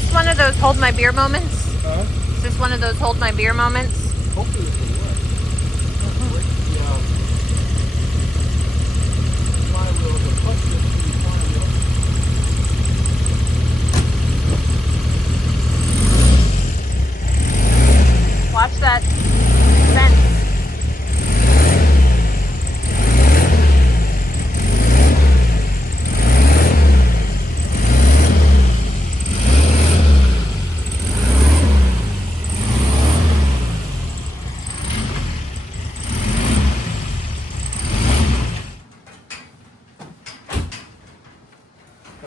this one of those hold my beer moments? Huh? Is this one of those hold my beer moments? Hopefully this will work. Flywheel is a clutch disc to the flywheel. Watch that fence.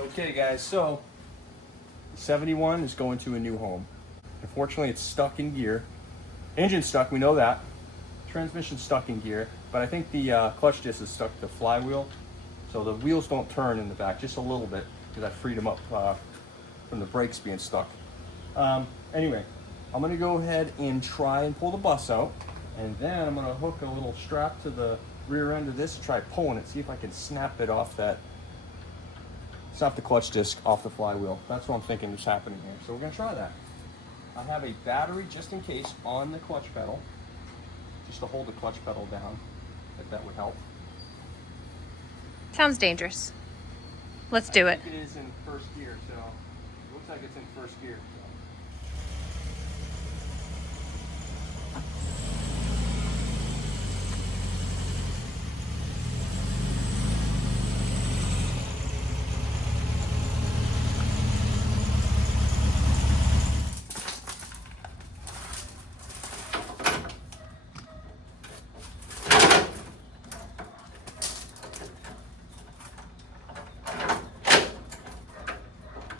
Okay guys, so 71 is going to a new home. Unfortunately, it's stuck in gear. Engine's stuck, we know that. Transmission's stuck in gear, but I think the clutch disc is stuck to the flywheel. So the wheels don't turn in the back, just a little bit, because I freed them up from the brakes being stuck. Anyway, I'm gonna go ahead and try and pull the bus out, and then I'm gonna hook a little strap to the rear end of this and try pulling it, see if I can snap it off the clutch disc off the flywheel. That's what I'm thinking is happening here. So we're gonna try that. I have a battery just in case on the clutch pedal, just to hold the clutch pedal down, if that would help. Sounds dangerous. Let's do it. I think it is in first gear, so it looks like it's in first gear.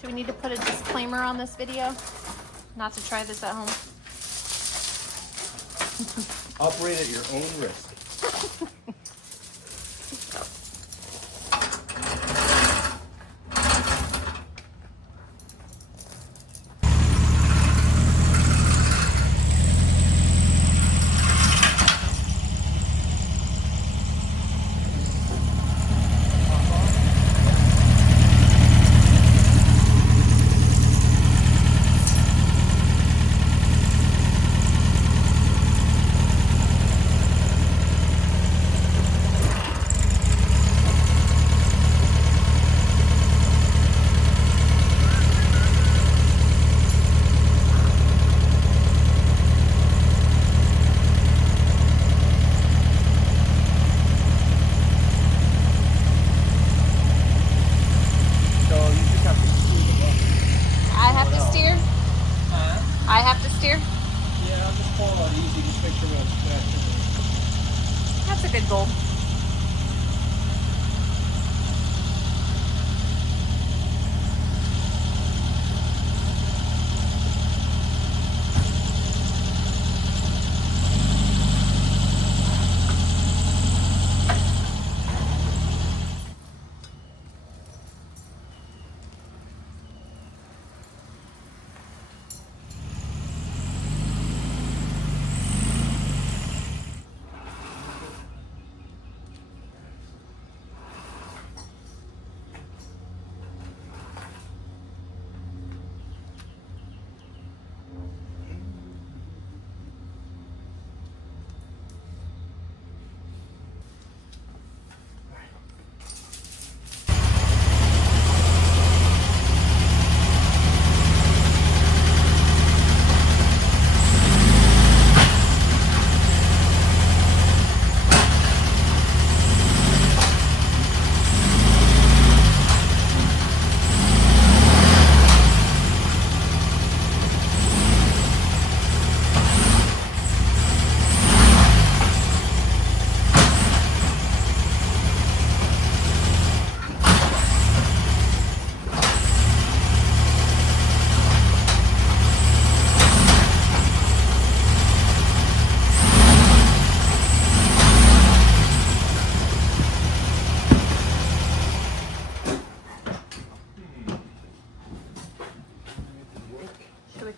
Do we need to put a disclaimer on this video? Not to try this at home. Operate at your own risk. I have to steer? Yeah, I'll just pull it out easy, just make sure we don't smash it. That's a good goal.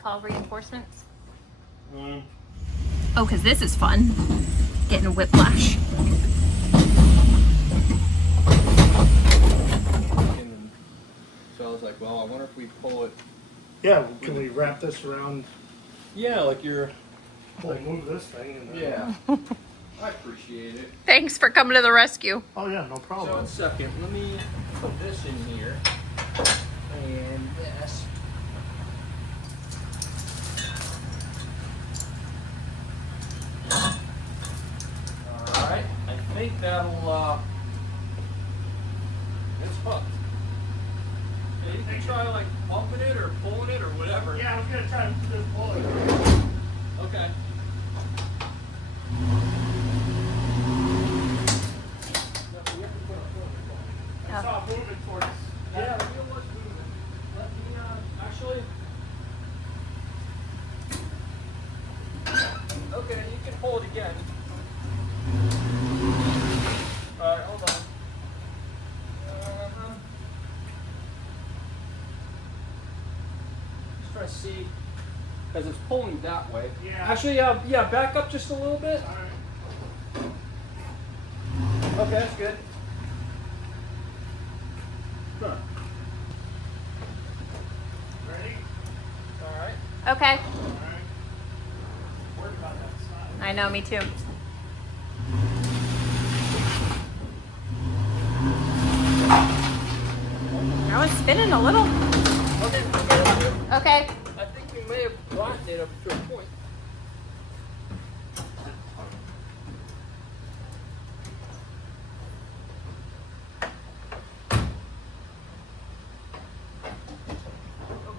Call reinforcements? Oh, because this is fun. Getting a whiplash. So I was like, well, I wonder if we pull it Yeah, can we wrap this around? Yeah, like you're. Like move this thing and then... Yeah. I appreciate it. Thanks for coming to the rescue. Oh yeah, no So problem. one second, let me put this in here. And this. Alright, I think that'll, it's hooked. Okay, you can try like bumping it or pulling it or whatever. Yeah, I was gonna try to just pull it. Okay. I saw it moving towards... Yeah, the wheel was moving. Let me, actually. Okay, you can hold again. Alright, hold on. Just trying to see, because it's pulling that way. Yeah. Actually, yeah, back up just a little bit. Alright. Okay, that's good. Huh. Ready? Alright. Okay. Alright. Worried about that side. I know, me too. Now it's spinning a little. Okay, Okay. I think we may have gotten it up to a point.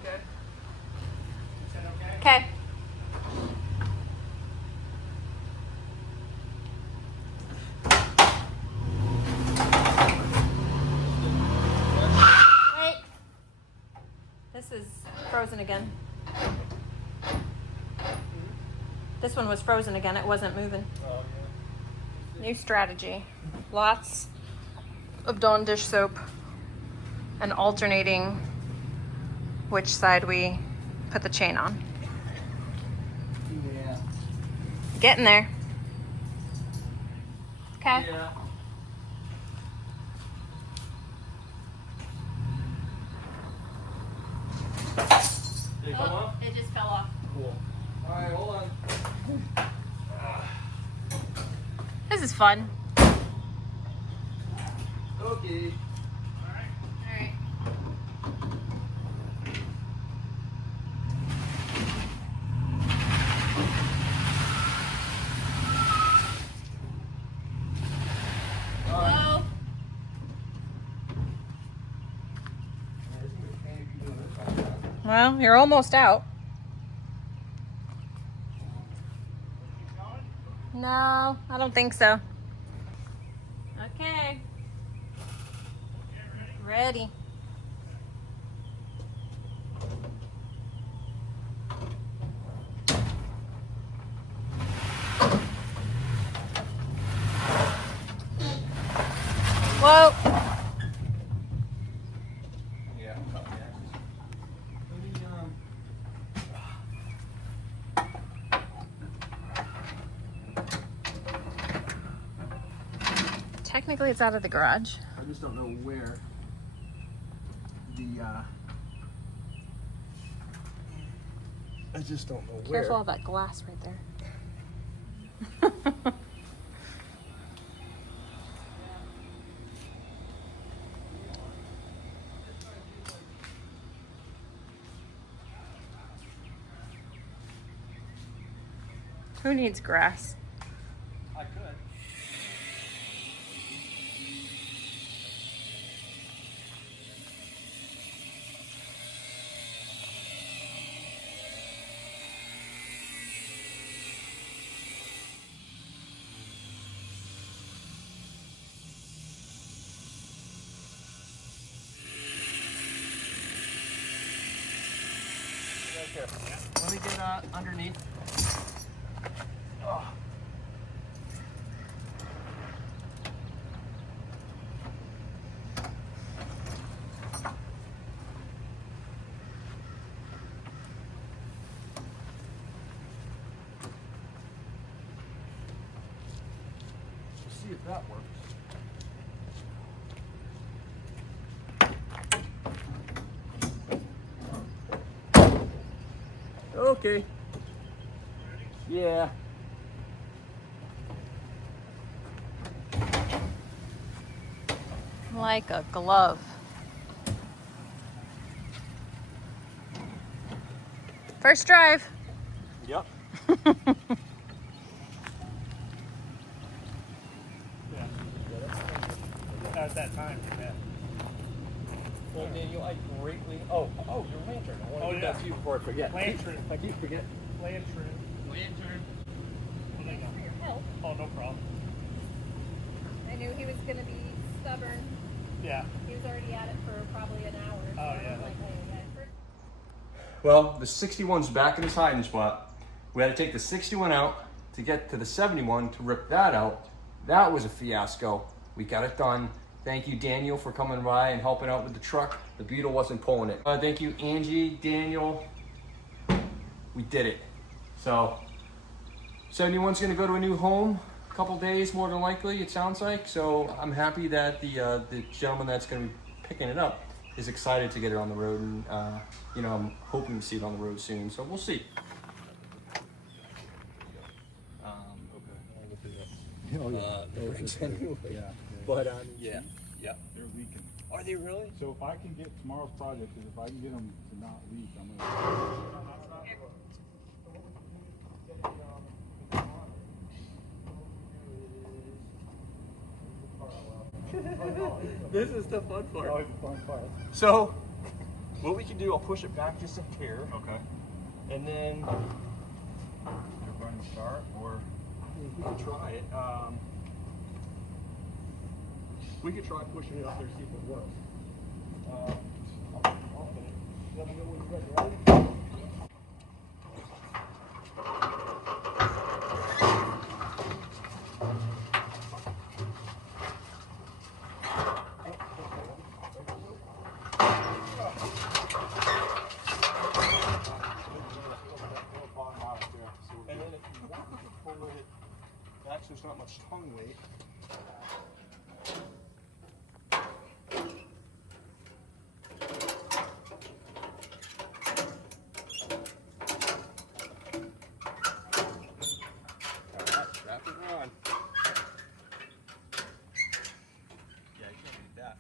Okay. Is that okay? Okay. Wait. This is frozen again. This one was frozen again. It wasn't moving. Oh, New strategy. Lots of Dawn dish soap and alternating which side we put the chain on. yeah. Getting there. Okay. Yeah. Did it come off? It just fell off. Cool. Alright, hold on. This is fun. Okay. Alright. Hello? Well, you're almost out. No, I don't think so. Okay. Ready. Whoa. Yeah, cut the axis. Let me, Technically, it's out of the garage. I just don't know where the, I just don't know where. Careful of that glass right there. Who needs grass? I could. Here. Let me get underneath. Oh. Let's see if that works. Okay. Yeah. Like a glove. First drive. Yep. Yeah. At that time, yeah. Well, Daniel, I greatly. Oh, your lantern. I want to Oh, give yeah. that to you before I forget. Lantern. I keep forgetting. Lantern. Lantern. What do they got? Help. Oh, no problem. I knew he was going to be stubborn. Yeah. He was already at it for probably an hour. So Oh, yeah. I'm like, oh, yeah. Well, the 61's back in its hiding spot. We had to take the 61 out to get to the 71 to rip that out. That was a fiasco. We got it done. Thank you, Daniel, for coming by and helping out with the truck. The Beetle wasn't pulling it. Thank you, Angie, Daniel. We did it. So, 71's gonna go to a new home. A couple days, more than likely, it sounds like. So I'm happy that the gentleman that's gonna be picking it up is excited to get it on the road, and you know, I'm hoping to see it on the road soon. So we'll see. Yeah. But yeah. They're leaking. Are they really? So if I can get tomorrow's project, is if I can get them to not leak, I'm gonna. This is the fun part. Always a fun part. So, what we can do, I'll push it back just a hair, Okay. and then You're going to start, or we can try it. We could try pushing it up there, see if it works. Let me know when you're ready. And then if you want to pull it back so there's not much tongue weight. Alright, strap it on. Yeah, you can't beat that.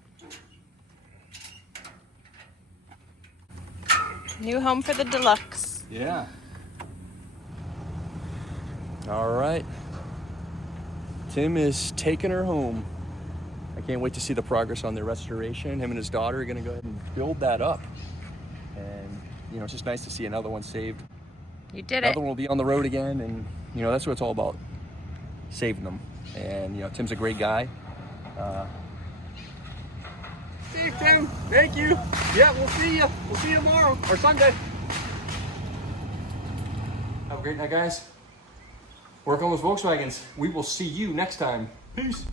New home for the Deluxe. Yeah. All right. Tim is taking her home. I can't wait to see the progress on the restoration. Him and his daughter are going to go ahead and build that up. And, you know, it's just nice to see another one saved. You did Another it. one will be on the road again. And, you know, that's what it's all about. Saving them. And, you know, Tim's a great guy. See you, Tim. Thank you. Yeah, we'll see you. We'll see you tomorrow or Sunday. Have a great night, guys. Work on those Volkswagens. We will see you next time. Peace.